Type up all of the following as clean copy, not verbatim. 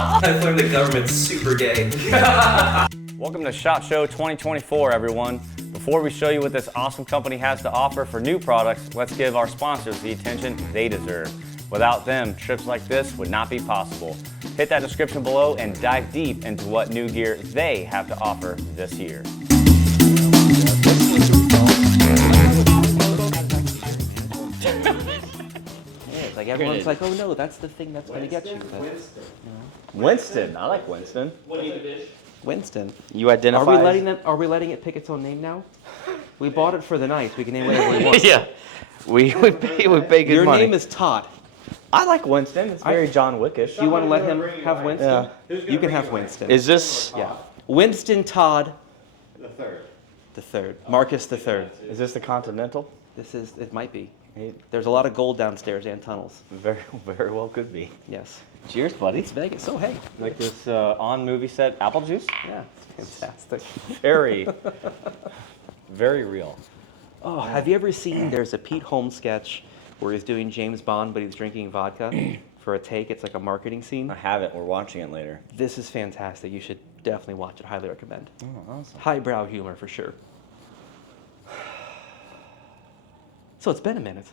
I learned the government's super gay. Welcome to SHOT Show 2024, everyone. Before we show you what this awesome company has to offer for new products, let's give our sponsors the attention they deserve. Without them, trips like this would not be possible. Hit that description below and dive deep into what new gear they have to offer this year. Like everyone's like, oh no, that's the thing that's going to get you. Winston. I like Winston. Winston. You identify? Are we letting it pick its own name now? We bought it for the night. We can name whatever we want. Yeah. We pay good Your money. name is Todd. I like Winston. It's very John Wickish. Do you want to let him have Winston? Yeah. You can have Winston. Is this? Yeah. Winston Todd. The third. The third. Marcus the third. Is this the Continental? It might be. There's a lot of gold downstairs and tunnels. Very well could be. Yes. Cheers, buddy. It's Vegas. So hey. Like this on movie set apple juice. Yeah. It's fantastic. Very real. Oh, have you ever seen? There's a Pete Holmes sketch where he's doing James Bond, but he's drinking vodka for a take. It's like a marketing scene. I haven't. We're watching it later. This is fantastic. You should definitely watch it. Highly recommend. Oh, awesome. Highbrow humor for sure. So it's been a minute.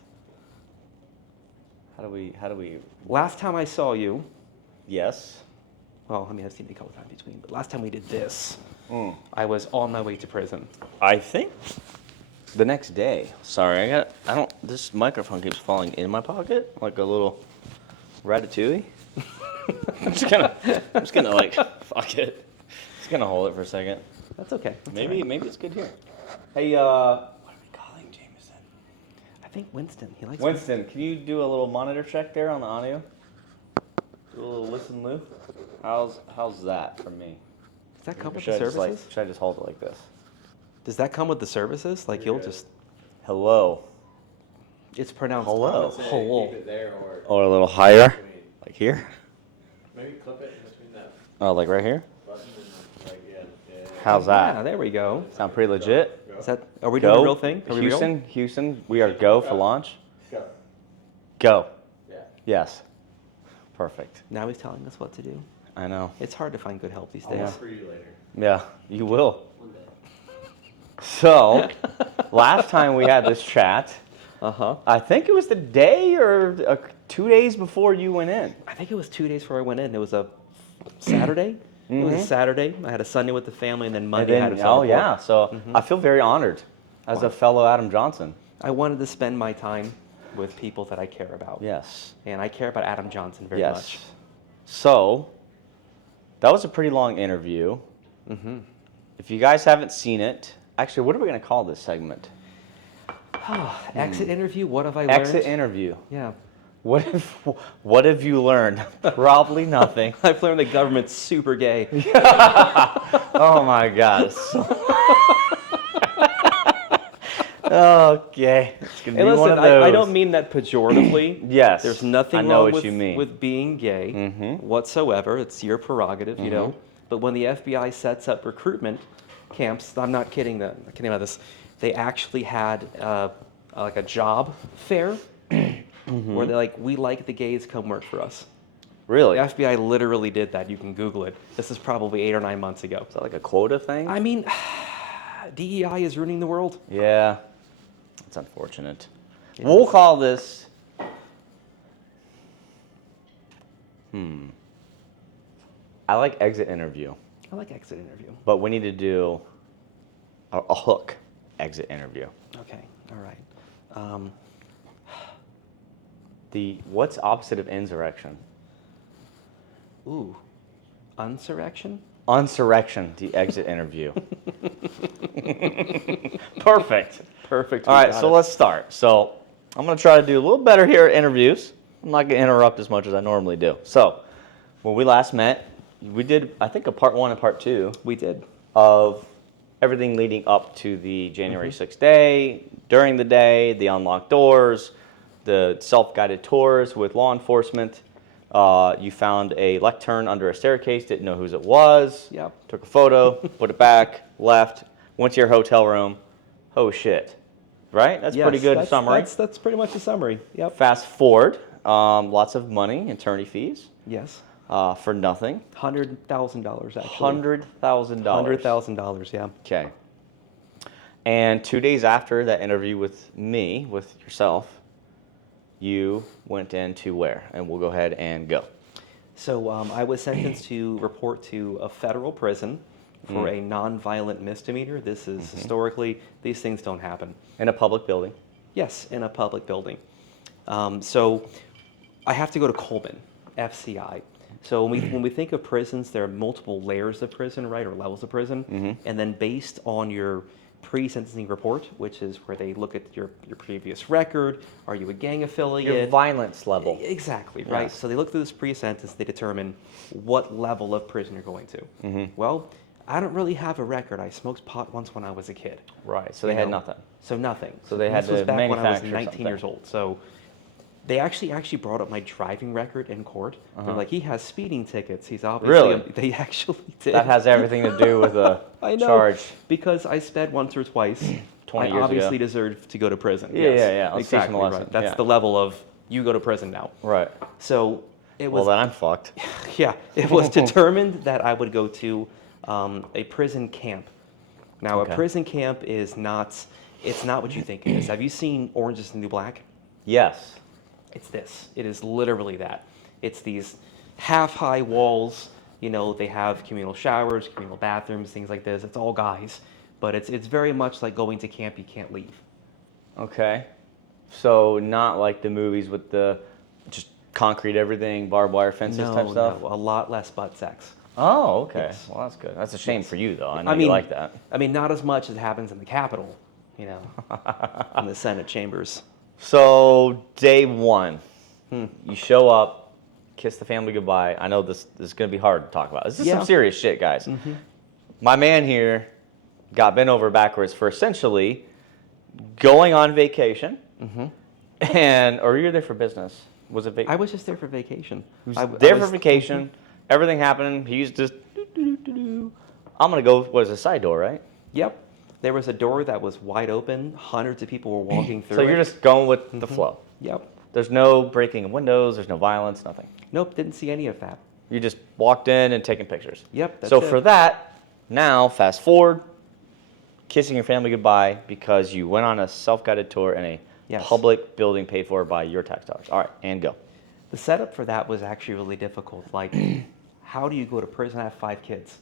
How do we? Last time I saw you, Yes. well, I mean, I've seen you a couple times between, but last time we did this, I was on my way to prison. I think the next day. Sorry, this microphone keeps falling in my pocket like a little ratatouille. I'm just gonna like, fuck it. Just gonna hold it for a second. That's okay. That's Maybe all right. it's good here. Hey, what are we calling Jameson? I think Winston. He likes Winston, can you do a little monitor check there on the audio? Do a little listen, Lou. How's that for me? Does that come with Should the I just, services? should I just hold it like this? Does that come with the services? Like you'll just, Hello. it's pronounced Hello. hello. Keep it there or Or a little higher, like here. maybe clip it in between that Oh, like right here. button and like yeah. How's Yeah, that? there we go. Sound pretty legit? Is that? Are we doing Go. a real thing? Are we real? Houston, we are go for launch. Go. Go. Yeah. Yes. Perfect. Now he's telling us what to do. I know. It's hard to find good help these I'll days. work for you later. Yeah, you will. One day. So, last time we had this chat, Uh-huh. I think it was the day or 2 days before you went in. I think it was 2 days before I went in. It was a Saturday. It was a Saturday. I had a Sunday with the family, and then Monday I had a oh Saturday. yeah, so I feel very honored as a fellow Adam Johnson. I wanted to spend my time with people that I care about. Yes. And I care about Adam Johnson very Yes. much. So, that was a pretty long interview. Mm-hmm. If you guys haven't seen it, actually, what are we going to call this segment? Exit interview. What have I learned? Exit interview. Yeah. What have you learned? Probably nothing. I've learned the government's super gay. Oh my God. Okay. It's gonna Hey, be listen, one of those. I don't mean that pejoratively. Yes. There's nothing I know wrong what you mean. with being gay whatsoever. It's your prerogative, you know. But when the FBI sets up recruitment camps, I'm not kidding about this. They actually had like a job fair where they're like, we like the gays, come work for us. Really? The Is FBI literally did that. You can Google it. This is probably 8 or 9 months ago. that like a quota thing? I mean, DEI is ruining the world. Yeah. It's unfortunate. We'll call this. I like exit interview, I like exit interview. but we need to do a hook exit interview. Okay, all right. What's opposite of insurrection? Ooh, insurrection? Unsurrection, the exit interview. Perfect. Perfect. All right, so let's start. So I'm going to try to do a little better here at interviews. I'm not going to interrupt as much as I normally do. So when we last met, we did, I think, a part 1 and part 2 We did. of everything leading up to the January 6th day, during the day, the unlocked doors, the self-guided tours with law enforcement. You found a lectern under a staircase, didn't know whose it was. Yep. Took a photo, put it back, left, went to your hotel room. Oh shit. Right? That's pretty good summary. That's pretty much a summary. Yep. Fast forward, lots of money, attorney fees. Yes. for nothing. $100,000 actually. $100,000. $100,000, yeah. Okay. And 2 days after that interview with me, with yourself, you went into where? And we'll go ahead and go. So I was sentenced to report to a federal prison for a nonviolent misdemeanor. This is historically, these things don't happen. In a public building. Yes, in a public building. So I have to go to Coleman, FCI. So when we think of prisons, there are multiple layers of prison, right, or levels of prison. And then based on your pre-sentencing report, which is where they look at your previous record, are you a gang affiliate? Your violence level. Exactly, right. Yes. So they look through this pre-sentence, they determine what level of prison you're going to. Well, I don't really have a record. I smoked pot once when I was a kid. Right, so they had nothing. So nothing. So they had this was to back when I was manufacture 19 something. years old. So they actually brought up my driving record in court. They're like, he has speeding tickets. He's obviously Really? They actually did. That has everything to do with a I know, charge. because I sped once or twice. 20 I years obviously ago. deserve to go to prison. Yeah, yes. yeah. Let's teach them Exactly a lesson. right. That's Yeah. the level of you go to prison now. Right. So it was Well, then I'm fucked. yeah, it was determined that I would go to a prison camp. Now, Okay. a prison camp is not, it's not what you think it is. Have you seen Orange is the New Black? Yes. It's this. It is literally that. It's these half-high walls. You know, they have communal showers, communal bathrooms, things like this. It's all guys. But it's very much like going to camp, you can't leave. Okay. So not like the movies with the just concrete everything, barbed wire fences type stuff? No, a lot less butt sex. Oh, okay. Yes. Well, that's good. That's a shame Yes. for you, though. I know I you mean- like that. I mean, not as much as happens in the Capitol, you know, in the Senate chambers. So day one, you show up, kiss the family goodbye. I know this is going to be hard to talk about. This is Yeah. some serious shit, guys. My man here got bent over backwards for essentially going on vacation, and or you were there for business? Was it vacation? I was just there for vacation. He was I there was- for vacation. Everything happened. He was just. I'm gonna go. What is a side door, right? Yep. There was a door that was wide open. Hundreds of people were walking through So it. you're just going with the flow. Yep. There's no breaking of windows. There's no violence. Nothing. Nope, didn't see any of that. You just walked in and taking pictures. Yep, that's So it. for that, now fast forward, kissing your family goodbye because you went on a self-guided tour in a Yes. public building paid for by your tax dollars. All right, and go. The setup for that was actually really difficult. Like, how do you go to prison? I have 5 kids.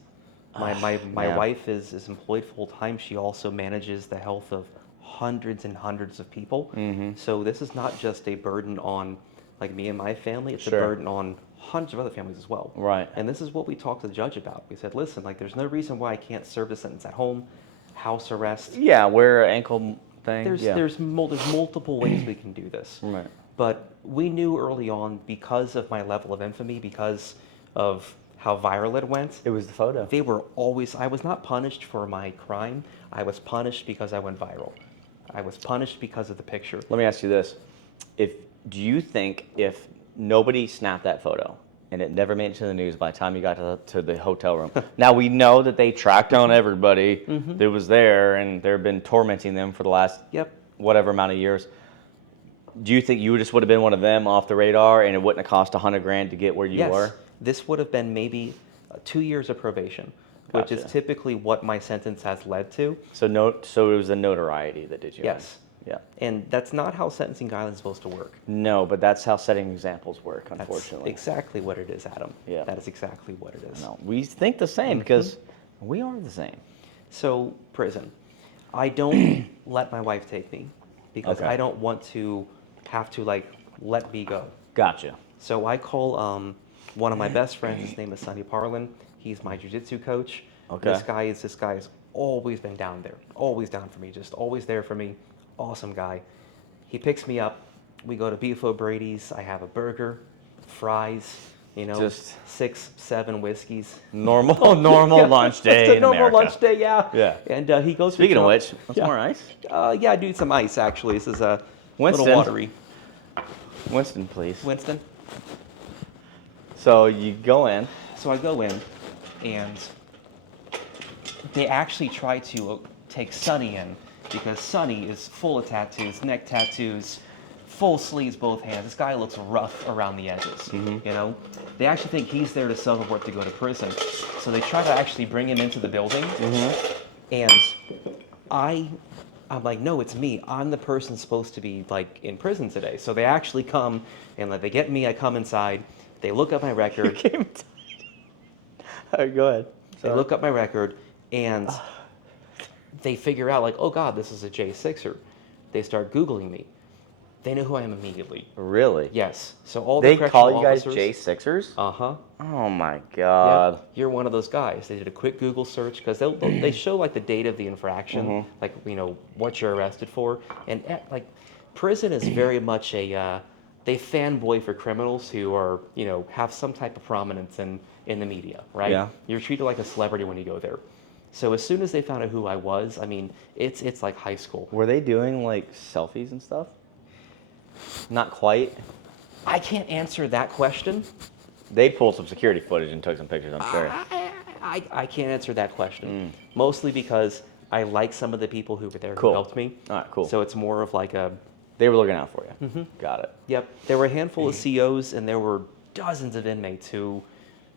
My yeah. wife is employed full time. She also manages the health of hundreds and hundreds of people. So this is not just a burden on like me and my family. It's Sure. a burden on hundreds of other families as well. Right. And this is what we talked to the judge about. We said, listen, like there's no reason why I can't serve the sentence at home, house arrest. Yeah, wear an ankle thing. There's multiple ways we can do this. Right. But we knew early on, because of my level of infamy, because of how viral it went, It was the photo. they were always, I was not punished for my crime. I was punished because I went viral. I was punished because of the picture. Let me ask you this: do you think if nobody snapped that photo and it never made it to the news by the time you got to the hotel room? Now we know that they tracked down everybody that was there, and they've been tormenting them for the last Yep. whatever amount of years. Do you think you just would have been one of them off the radar, and it wouldn't have cost $100,000 to get where you Yes. were? This would have been maybe 2 years of probation, which is Gotcha. typically what my sentence has led to. So it was the notoriety that did you in. Yes. Yeah. And that's not how sentencing guidelines is supposed to work. No, but that's how setting examples work, That's unfortunately. exactly what it is, Adam. Yeah. That is exactly what it is. No, we think the same because we are the same. So, prison. I don't let my wife take me because Okay. I don't want to have to, like, let me go. Gotcha. So I call one of my best friends. His name is Sonny Parlin. He's my jiu-jitsu coach. Okay. This guy has always been down there, always down for me, just always there for me. Awesome guy. He picks me up. We go to Beef O'Brady's. I have a burger, fries, you know, Just 6, 7 whiskeys. normal Yeah, lunch day It's a in normal America. lunch day, yeah. Yeah. And he goes. Speaking of for which, what's Yeah. more ice? Yeah, I do some ice actually. This is a Winston. little watery. Winston, please. Winston. So you go in. So I go in, and they actually try to take Sonny in because Sonny is full of tattoos, neck tattoos, full sleeves, both hands. This guy looks rough around the edges. You know, they actually think he's there to self-report to go to prison, so they try to actually bring him into the building. And I'm like, no, it's me. I'm the person supposed to be like in prison today. So they actually come and like they get me. I come inside. They look up my record. All right, go ahead. They look up my record and they figure out like, oh God, this is a J6er. They start Googling me. They know who I am immediately. Really? Yes. So all They the call you guys officers, J6ers? Uh-huh. Oh my God. Yep. You're one of those guys. They did a quick Google search because they show like the date of the infraction, like what you're arrested for, and like prison is very much a they fanboy for criminals who are have some type of prominence in the media, right? Yeah. You're treated like a celebrity when you go there. So as soon as they found out who I was, I mean, it's like high school. Were they doing like selfies and stuff? Not quite. I can't answer that question. They pulled some security footage and took some pictures, I'm sure. I can't answer that question. Mostly because I like some of the people who were there Cool. who helped me. All right, cool. So it's more of like a, They were looking out for you. Got it. yep. There were a handful of COs and there were dozens of inmates who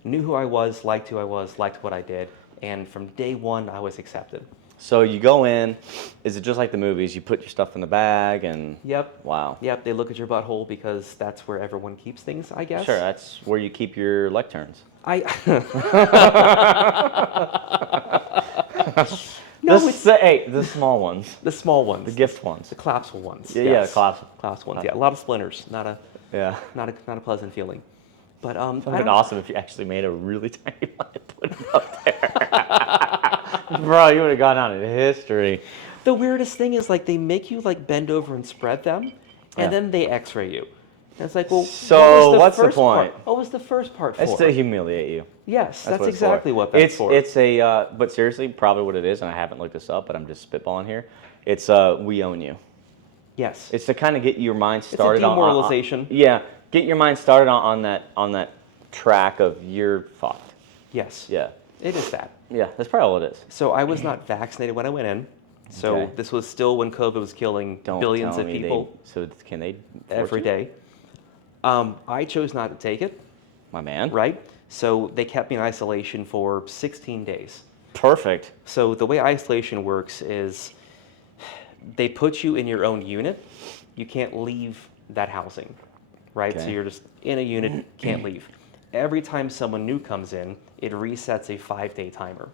knew who I was, liked who I was, liked what I did. And from day one, I was accepted. So you go in, is it just like the movies? You put your stuff in the bag and... Yep. Wow. Yep, they look at your butthole because that's where everyone keeps things, I guess. Sure, that's where you keep your Lecterns. Hey, the small ones. The small ones. The gift ones. The collapsible ones. Yeah, yes. yeah, Collapsible ones. Yeah, a lot of splinters. Not Yeah. a pleasant feeling. But It would have been awesome if you actually made a really tiny one and put it up there. Bro, you would have gone down in history. The weirdest thing is like they make you like bend over and spread them, and then they X-ray you. And it's like, well, So, what's the first point? part? What was the first part for? It's to humiliate you. Yes, that's what it's exactly for. what that's for. It's a, but seriously, probably what it is, and I haven't looked this up, but I'm just spitballing here. It's we own you. Yes. It's to kind of get your mind started It's a demoralization. Yeah, get your mind started on that track of you're fucked. Yes. Yeah. It is that. Yeah, that's probably all it is. So I was not vaccinated when I went in. So Okay. this was still when COVID was killing Don't billions tell of me people so can they every you? day. I chose not to take it, My man. right? So they kept me in isolation for 16 days. Perfect. So the way isolation works is they put you in your own unit. You can't leave that housing, right? Okay. So you're just in a unit, can't leave. Every time someone new comes in, it resets a 5-day timer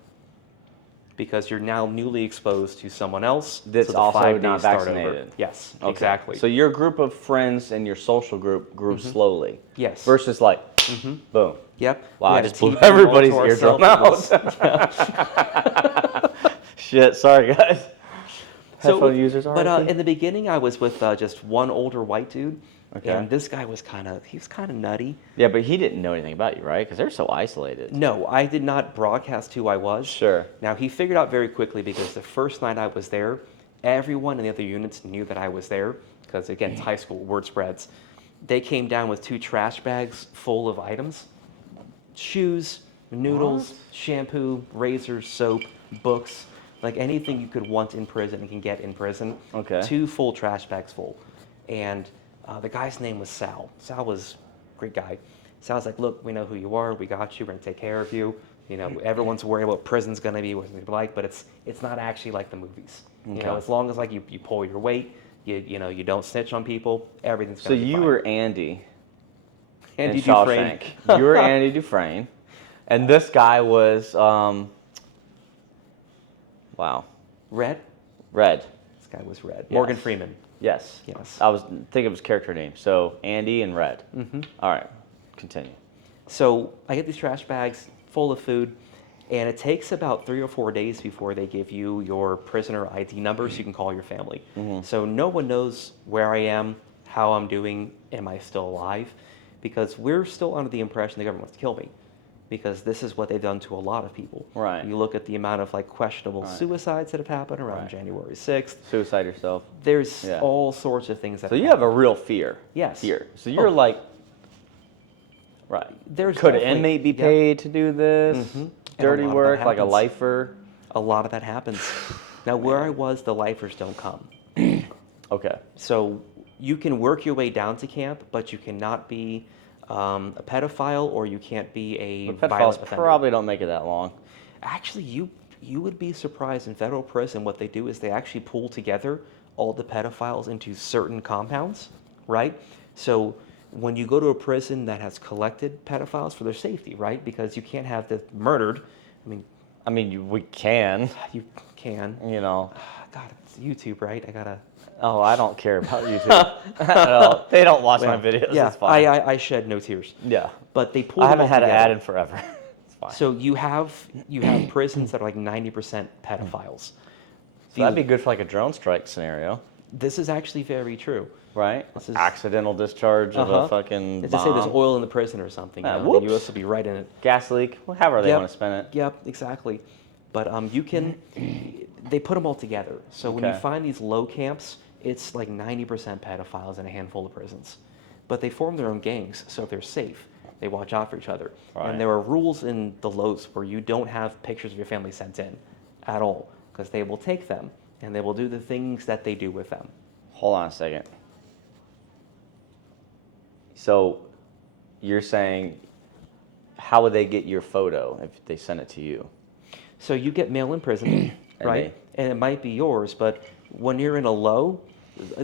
because you're now newly exposed to someone else. That's so the also 5 not days start over. vaccinated. Yes, Okay. exactly. So your group of friends and your social group grew slowly. Yes. Versus like, boom. Yep. Wow, We I had a just blew TV all to everybody's ourselves. eardrum out. Shit, sorry guys. Headphone users are. But in the beginning, I was with just one older white dude. Okay. And this guy was kind of nutty. Yeah, but he didn't know anything about you, right? Because they're so isolated. No, I did not broadcast who I was. Sure. Now, he figured out very quickly because the first night I was there, everyone in the other units knew that I was there because, again, it's high school, word spreads. They came down with 2 trash bags full of items. Shoes, noodles, shampoo, razors, soap, books, like anything you could want in prison and can get in prison. Okay. 2 full trash bags full. And the guy's name was Sal. Sal was a great guy. Sal's like, look, we know who you are. We got you. We're going to take care of you. You know, everyone's worried about what prison's going to be, what it's going to be like, but it's not actually like the movies. You know, as long as like you pull your weight, you don't snitch on people, everything's So going to be you fine. were Andy. Andy in Dufresne. Shawshank. You were Andy Dufresne. And this guy was, wow, Red? Red. This guy was Red. Morgan Freeman. Yes. Yes. I was thinking of his character name. So Andy and Red. All right, continue. So I get these trash bags full of food, and it takes about 3 or 4 days before they give you your prisoner ID number so you can call your family. So no one knows where I am, how I'm doing, am I still alive? Because we're still under the impression the government wants to kill me. Because this is what they've done to a lot of people. Right. You look at the amount of like questionable suicides that have happened around January 6th. Suicide yourself. There's Yeah. all sorts of things that So you have a real fear. Yes. Here. So you're like, right. There's Could an definitely- inmate be yep. paid to do this? And Dirty a lot of work, that like a happens. lifer? A lot of that happens. Now, where I was, the lifers don't come. Okay. So you can work your way down to camp, but you cannot be a pedophile or you can't be a But violent pedophiles offender. probably don't make it that long. Actually, you would be surprised in federal prison. What they do is they actually pull together all the pedophiles into certain compounds, right? So when you go to a prison that has collected pedophiles for their safety, right? Because you can't have them murdered. I mean, we can, You can. you know. God, it's YouTube, right? I gotta. Oh, I don't care about YouTube. No, they don't watch my videos. Yeah, It's fine. I shed no tears. Yeah. But they pull. I them haven't all had an together. ad in forever. It's fine. So you have prisons that are like 90% pedophiles. So that'd be good for like a drone strike scenario, This is actually very true. right? This is- Accidental discharge of a fucking Let's just say there's bomb. oil in the prison or something. Yeah, The whoops. U.S. will be right in it. Gas leak, however they Yep. want to spend it. Yep, exactly. But you can. They put them all together. So when you Okay. find these low camps, it's like 90% pedophiles in a handful of prisons. But they form their own gangs, so they're safe. They watch out for each other. Right. And there are rules in the lows where you don't have pictures of your family sent in at all, because they will take them and they will do the things that they do with them. Hold on a second. So you're saying, how would they get your photo if they send it to you? So you get mail in prison, And right? And it might be yours, but when you're in a low,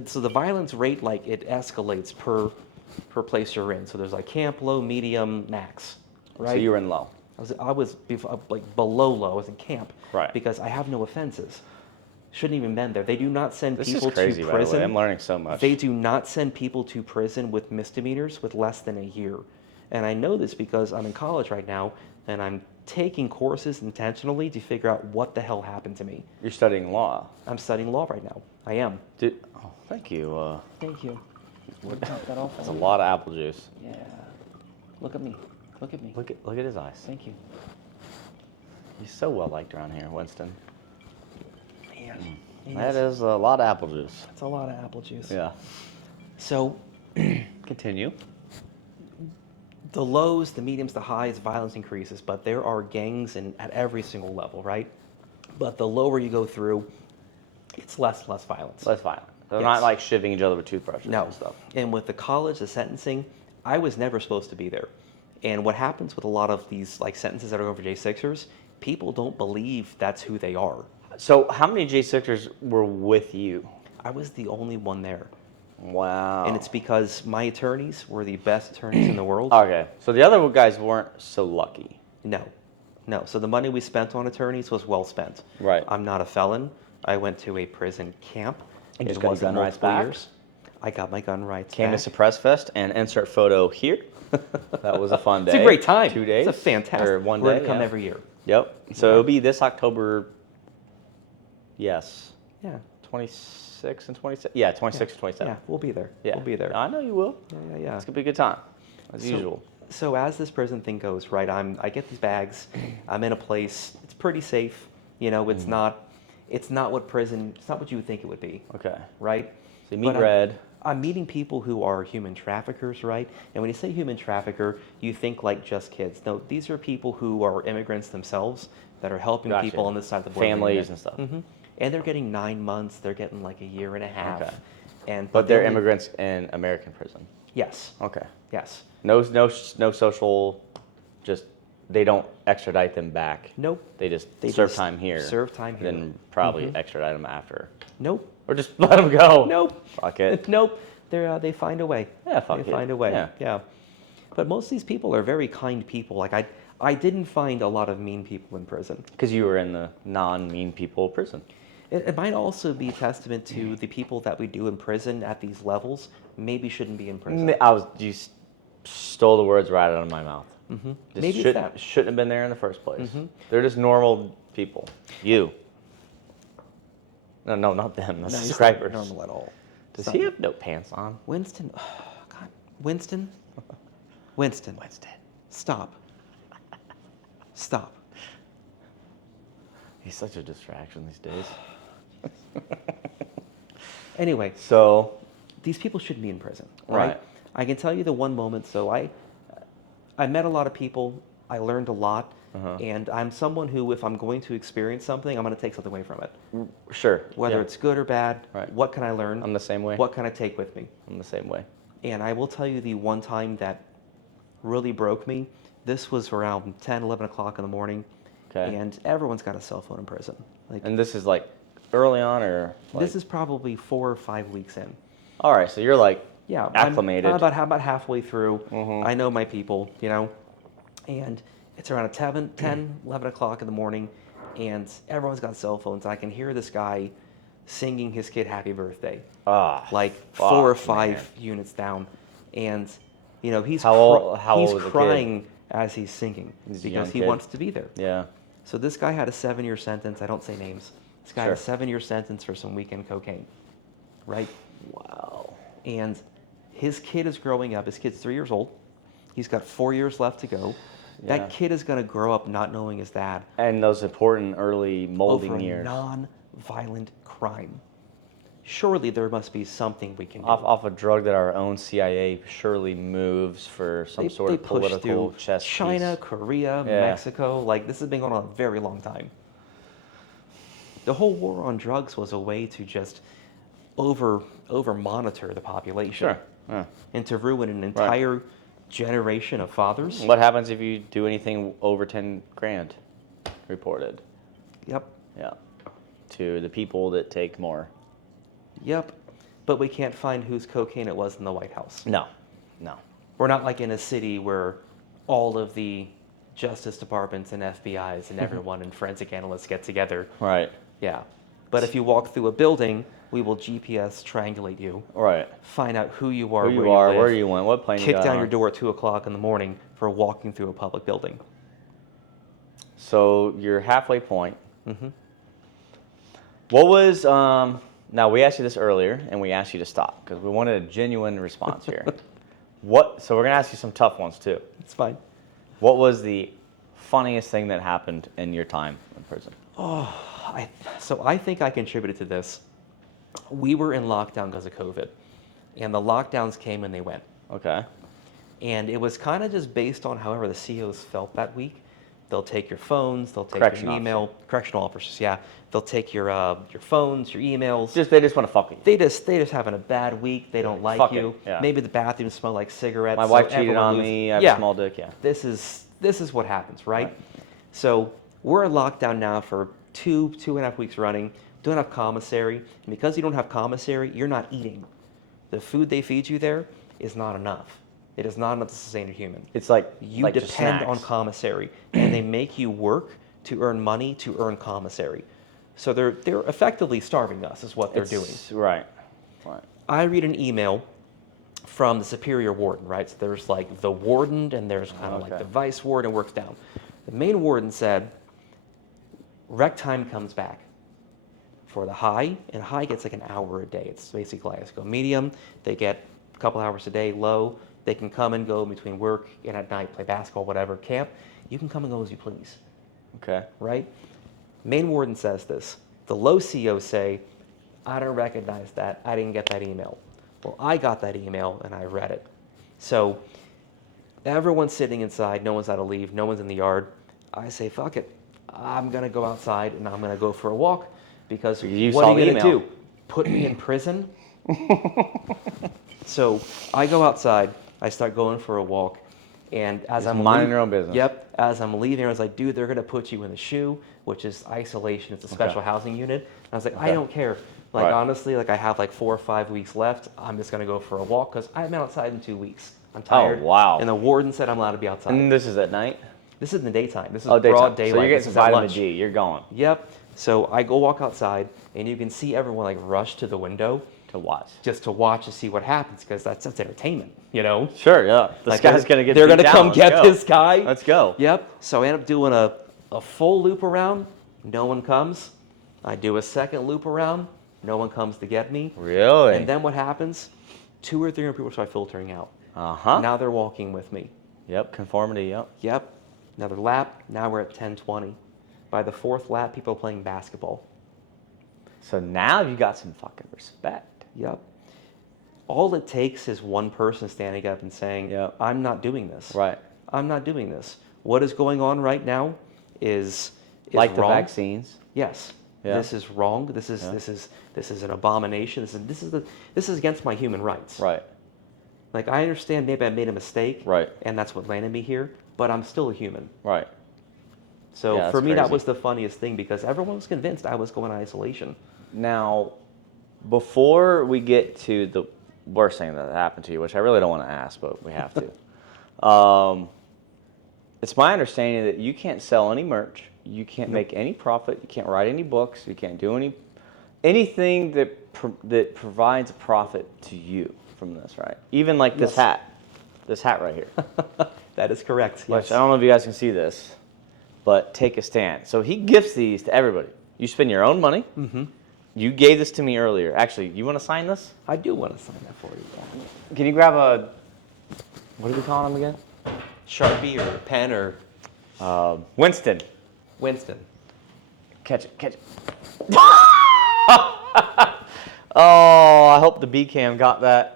so the violence rate, like it escalates per place you're in. So there's like camp, low, medium, max, right? So you were in low. I was like below low. I was in camp, Right. Because I have no offenses. Shouldn't even been there. They do not send This people is crazy, to by the prison. way. I'm learning so much. They do not send people to prison with misdemeanors with less than a year. And I know this because I'm in college right now and I'm taking courses intentionally to figure out what the hell happened to me. You're studying law. I'm studying law right now. I am. Oh, thank you. Thank you. Top that off. That's a lot of apple juice. Yeah. Look at me. Look at me. Look at his eyes. Thank you. He's so well liked around here, Winston. Man. That is a lot of apple juice. That's a lot of apple juice. Yeah. So Continue. the lows, the mediums, the highs, violence increases, but there are gangs at every single level, right? But the lower you go through, it's less violence. Less violent. They're Yes. not like shivving each other with toothbrushes No. and stuff. And with the college, the sentencing, I was never supposed to be there. And what happens with a lot of these like sentences that are going for J6ers, people don't believe that's who they are. So how many J6ers were with you? I was the only one there. Wow. And it's because my attorneys were the best attorneys in the world. Okay. So the other guys weren't so lucky. No. So the money we spent on attorneys was well spent. Right. I'm not a felon. I went to a prison camp. And It just got your wasn't gun rights multiple back? years. I got my gun rights Came back. to Suppress Fest and insert photo here. That was a fun day. It's a great time. 2 days. It's a fantastic. Or one We're day. gonna come yeah. every year. Yep. So it'll be this October. Yes. Yeah. 26 and 27. Yeah, 26 and 27. Yeah, we'll be there. Yeah. We'll be there. I know you will. Yeah. It's gonna be a good time, as usual. So as this prison thing goes, right? I get these bags. I'm in a place. It's pretty safe. You know, it's not what prison. It's not what you would think it would be. Okay. Right. So you meet But Red. I'm meeting people who are human traffickers, right? And when you say human trafficker, you think like just kids. No, these are people who are immigrants themselves that are helping Gotcha. people on this side of the border. Families and stuff. hmm And they're getting 9 months. They're getting like a year and a half. Okay. But But they're they only- immigrants in American prison. Yes. Okay. Yes. No social. Just they don't extradite them back. Nope. They just They serve just time here. serve time here. Then probably extradite them after, Nope. or just let them go. Nope. Fuck it. Nope. They find a way. Yeah, fuck They it. find a way. Yeah. Yeah. But most of these people are very kind people. Like I didn't find a lot of mean people in prison. Because you were in the non-mean people prison. It might also be a testament to the people that we do in prison at these levels maybe shouldn't be in prison. You stole the words right out of my mouth. Mm-hmm. Just Maybe it's shouldn't, that. shouldn't have been there in the first place. Mhm. They're just normal people. You. No, not them. The No, he's not subscribers. normal at all. Does So- he have no pants on? Winston? Oh, God. Winston? Winston. Stop. Stop. He's such a distraction these days. Anyway, So, these people shouldn't be in prison, right? Right. I can tell you the one moment. So I met a lot of people I learned a lot, and I'm someone who, if I'm going to experience something, I'm going to take something away from it. Sure. Whether it's good or bad, Right. what can I learn? I'm the same way. What can I take with me? I'm the same way. And I will tell you the one time that really broke me, this was around 10, 11 o'clock in the morning, Okay. and everyone's got a cell phone in prison. Like, And this is like early on, or like... this is probably 4 or 5 weeks in. All right, so you're like Yeah, acclimated. I'm about halfway through. Mhm. I know my people, you know, and it's around 10, 11 o'clock in the morning, and everyone's got cell phones. I can hear this guy singing his kid happy birthday, like 4 or 5 man. units down, and you know he's How old was the kid? crying as he's singing He's a young because he kid. wants to be there. Yeah. So this guy had a 7-year sentence. I don't say names. This guy had a Sure. 7-year sentence for some weekend cocaine, right? Wow. And his kid is growing up. His kid's 3 years old. He's got 4 years left to go. Yeah. That kid is going to grow up not knowing his dad And those important early molding over a years. non-violent crime. Surely there must be something we can do. Off a drug that our own CIA surely moves for some sort of push political through chess China, piece. Korea, Yeah. Mexico. Like, this has been going on a very long time. The whole war on drugs was a way to just over monitor the population. Sure. Yeah. And to ruin an entire generation of fathers. What happens if you do anything over 10 grand reported? Yep. Yeah. To the people that take more. Yep. But we can't find whose cocaine it was in the White House. No. No. We're not like in a city where all of the Justice Departments and FBIs and everyone and forensic analysts get together. Right. Yeah. But if you walk through a building, we will GPS triangulate you, Right. find out who you are, Who you where are, you live, where you went, what plane you kick got down on. your door at 2 o'clock in the morning for walking through a public building. So you're halfway point. Mhm. What was now we asked you this earlier and we asked you to stop because we wanted a genuine response here. So we're gonna ask you some tough ones too. It's fine. What was the funniest thing that happened in your time in prison? So I think I contributed to this. We were in lockdown because of COVID, and the lockdowns came and they went. Okay. And it was kind of just based on however the COs felt that week. They'll take your phones, they'll take Correction your email. Correctional officers, yeah. They'll take your phones, your emails. They just want to fuck with you. They just having a bad week. They don't like Fuck you. it, yeah. Maybe the bathrooms smell like cigarettes. My so wife cheated everyone on loses- me. I have yeah. a small dick. Yeah. This is what happens, right? So we're in lockdown now for 2.5 weeks running. Don't have commissary, and because you don't have commissary, you're not eating. The food they feed you there is not enough. It is not enough to sustain a human. It's like You just depend on snacks. commissary, and they make you work to earn money to earn commissary. So they're effectively starving us, is what they're doing. Right. Right. I read an email from the superior warden, right? So there's like the warden, and there's kind of like Okay. the vice warden, works down. The main warden said, rec time comes back for the high, and high gets like an hour a day. It's basically I go medium, they get a couple hours a day. Low, they can come and go between work and at night, play basketball, whatever. Camp, you can come and go as you please, Okay. right? Main warden says this. The low COs say, I don't recognize that. I didn't get that email. Well, I got that email and I read it. So everyone's sitting inside. No one's out to leave. No one's in the yard. I say, fuck it. I'm going to go outside and I'm going to go for a walk because You what saw are you the going to email. do? Put me in prison? So I go outside. I start going for a walk. And as Just I'm minding your own business. Yep. As I'm leaving, I was like, dude, they're going to put you in the shoe, which is isolation. It's a special housing unit. And I was like, I Okay. don't care. Like, Right. honestly, like I have like 4 or 5 weeks left. I'm just going to go for a walk because I'm outside in 2 weeks. I'm tired. Oh, wow. And the warden said I'm allowed to be outside. And this is at night? This is in the daytime. This is Oh, daytime. broad daylight. So you're This getting is some at vitamin lunch. D. You're going Yep. So I go walk outside, and you can see everyone like rush to the window to watch. just to watch to see what happens because that's entertainment, you know? Sure, yeah. This Like, guy's going to get They're beat gonna down. come Let's get go. this guy. Let's go. Yep. So I end up doing a full loop around. No one comes. I do a second loop around. No one comes to get me. Really? And then what happens? 2 or 3 people start filtering out. Uh-huh. Now they're walking with me. Yep, conformity, yep. Yep. Another lap. Now we're at 10:20. By the 4th lap, people are playing basketball. So now you got some fucking respect. Yep. All it takes is one person standing up and saying, Yep. I'm not doing this. Right. I'm not doing this. What is going on right now is Like the wrong. vaccines. Yes. Yeah. This is wrong. This is an abomination. This is against my human rights. Right. Like, I understand maybe I made a mistake. Right. And that's what landed me here, but I'm still a human. Right. So Yeah, for that's me, that crazy. was the funniest thing because everyone was convinced I was going to isolation. Now, before we get to the worst thing that happened to you, which I really don't want to ask, but we have to. It's my understanding that you can't sell any merch, you can't make any profit, you can't write any books, you can't do anything that provides a profit to you from this, right? Even like this hat right here. That is correct. Which Yes. I don't know if you guys can see this, but take a stand. So he gifts these to everybody. You spend your own money. Mm-hmm. You gave this to me earlier. Actually, you want to sign this? I do want to sign that for you. Can you grab a, what are we calling him again? Sharpie or pen or Winston. Winston. Catch it. Oh, I hope the B cam got that.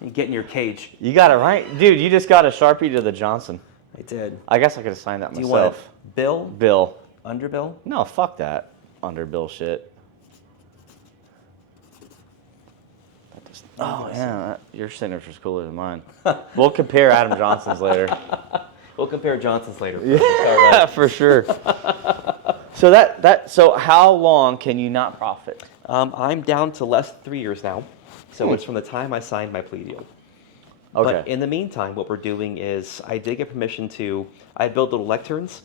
You get in your cage. You got it right. Dude, you just got a Sharpie to the Johnson. I did. I guess I could have signed that Do you want myself. it bill? Bill. Underbill? No, fuck that. Underbill shit. Oh, yeah. Your signature's cooler than mine. We'll compare Adam Johnson's later. We'll compare Johnson's later. Yeah, for sure. So how long can you not profit? I'm down to less than 3 years now. So it's from the time I signed my plea deal. Okay. But in the meantime, what we're doing is I did get permission to, I build little lecterns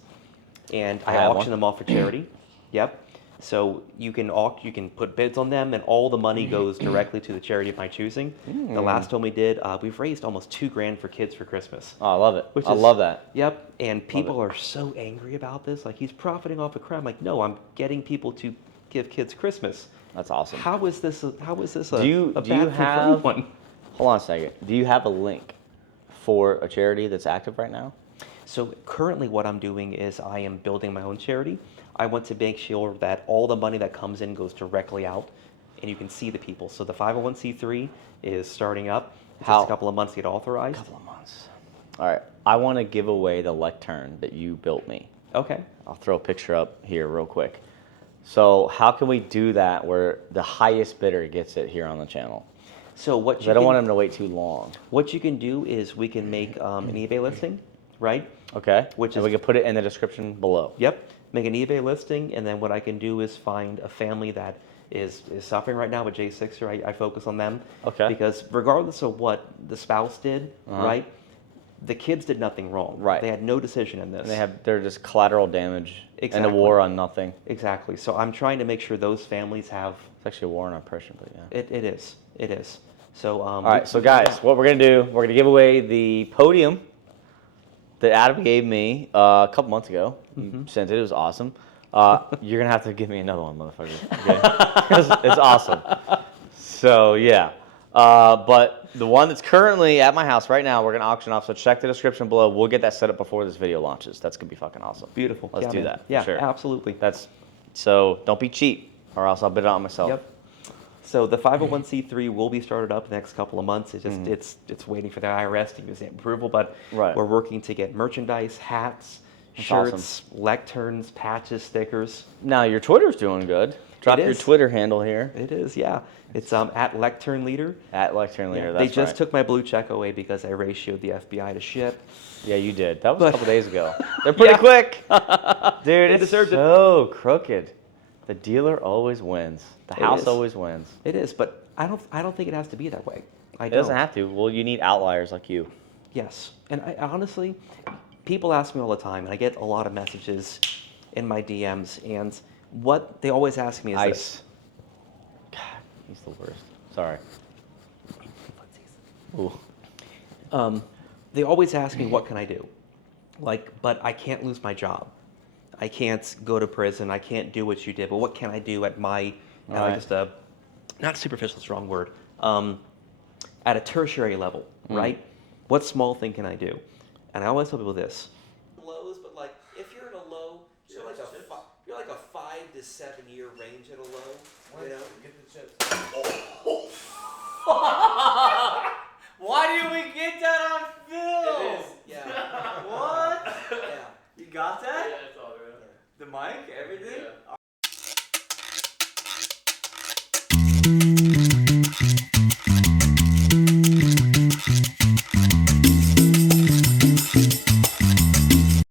and I have auction one. them off for charity. Yep. So you can put bids on them and all the money goes directly to the charity of my choosing. The last one we did, we've raised almost $2,000 for kids for Christmas. Oh, I love it. Which I is- love that. Yep. And people are so angry about this. Like, he's profiting off a crime. Like, no, I'm getting people to give kids Christmas. That's awesome. How is this a Do you bad thing for have- anyone? Hold on a second. Do you have a link for a charity that's active right now? So currently what I'm doing is I am building my own charity. I want to make sure that all the money that comes in goes directly out and you can see the people. So the 501c3 is starting up. It takes How- a couple of months to get authorized. Couple of months. All right. I want to give away the Lectern that you built me. Okay. I'll throw a picture up here real quick. So how can we do that where the highest bidder gets it here on the channel? So what 'Cause you I don't can, want him to wait too long. what you can do is we can make an eBay listing, right? Okay. Which and is- we can put it in the description below. Yep. Make an eBay listing, and then what I can do is find a family that is suffering right now with J6er. I focus on them. Okay. Because regardless of what the spouse did, right, the kids did nothing wrong. Right. They had no decision in this. And they're just collateral damage and a Exactly. war on nothing. Exactly. So I'm trying to make sure those families have. It's actually a war on oppression, but yeah. It is. It is. So. All right, so guys, what we're gonna do? We're gonna give away the podium that Adam gave me a couple months ago. You sent it. It was awesome. You're gonna have to give me another one, motherfucker. Okay? It's awesome. So yeah, but the one that's currently at my house right now, we're gonna auction off. So check the description below. We'll get that set up before this video launches. That's gonna be fucking awesome. Beautiful. Let's Yeah, do man. that. for Yeah, sure. absolutely. So don't be cheap, or else I'll bid it on myself. Yep. So the 501c3 will be started up the next couple of months. It's just it's waiting for the IRS to give us approval, but Right. we're working to get merchandise, hats, That's shirts, lecterns, patches, stickers. Now your Twitter's doing good. Drop your is. Twitter handle here It is, yeah. It's at Lectern Leader. at Lectern Leader. They That's just right. took my blue check away because I ratioed the FBI to ship. Yeah, you did. That was But- a couple days ago. They're pretty Yeah. quick. Dude, it's deserved it. so crooked. The dealer always wins. The It house is. always wins. It is, but I don't think it has to be that way. I It don't. doesn't have to. Well, you need outliers like you. Yes. And I honestly, people ask me all the time, and I get a lot of messages in my DMs, and what they always ask me is Ice. this. God, he's the worst. Sorry. Ooh. They always ask me, what can I do? Like, but I can't lose my job. I can't go to prison. I can't do what you did. But what can I do at my, at Right. just a, not superficial, strong word, at a tertiary level, right? What small thing can I do? And I always tell people this. Lows, but like, if you're in a low, you're like a 5 to 7 year range at a low, you know? Get the chips. Why did we get that on film? Yeah.